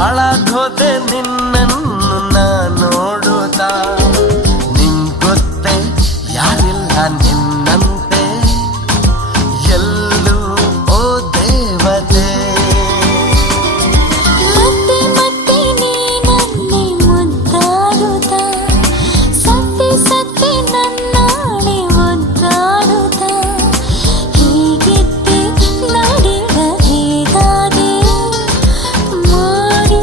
ಹಾಳಾಗೋದೆ ನಿನ್ನನ್ನು ನಾ ನೋಡುತ್ತಾ. ನಿಂಗೊತ್ತೆ ಯಾರಿಲ್ಲ ನಿನ್ನಂತೆ ಎಲ್ಲೂ ಓ ದೇವತೆ. ಮತ್ತೆ ಮತ್ತೆ ನೀನನ್ನೇ ಮುದ್ದಾಡುತ್ತಾ, ಸತ್ತಿ ಸತ್ತಿ ನನ್ನಾಳೆ ಒದ್ದಾಡುತ್ತಾ. ಹೀಗಿದ್ದೆ ನೋಡಿದ ಹೇಗಾದೆ ಮಾಡಿ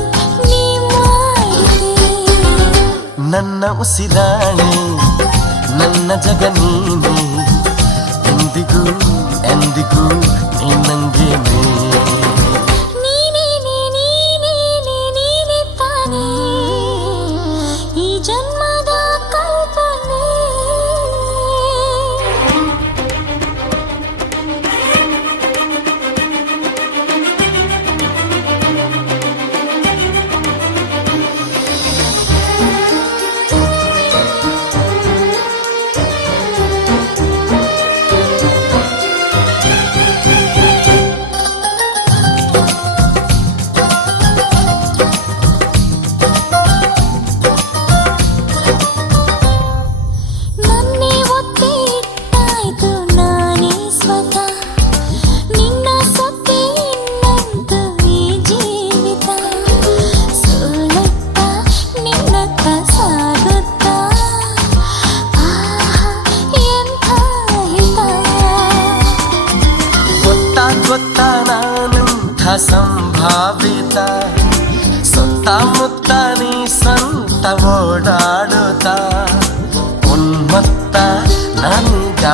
ನೀ ಮಾಡಿದೆ. ನನ್ನ ಉಸಿರಾಣೆ ನನ್ನ ಜಗ ನೀನೆ, ಎಂದಿಗೂ ಎಂದಿಗೂ ನೀ ನಂಗೇನೆ. ನೀನೇನೆ ನೀನೇನೆ ನೀನೆ ತಾನೇ ಈ ಜನ್ಮದ ಕಲ್ಪನೆ. ನನ್ನೇ ಒತ್ತೆ ಇಟ್ಟಾಯ್ತು ನಾನೇ ಸ್ವತಃ, ನಿನ್ನ ಸೊತ್ತೆ ಇನ್ನಂತೂ ಈ ಜೀವಿತ. ಸೋಲತ್ತ ನಿನ್ನತ್ತ ಸಾಗುತ್ತಾ, ಆಹಾ ಎಂಥ ಹಿತ. ಗೊತ್ತಾ ನಾನಂಥ ಸಂಭಾವಿತ, ಸುತ್ತಮುತ್ತ ನೀ ಸ್ವಂತ ಓಡಾಡುತ್ತಾ. ಉನ್ಮತ್ತ ನಾನೀಗ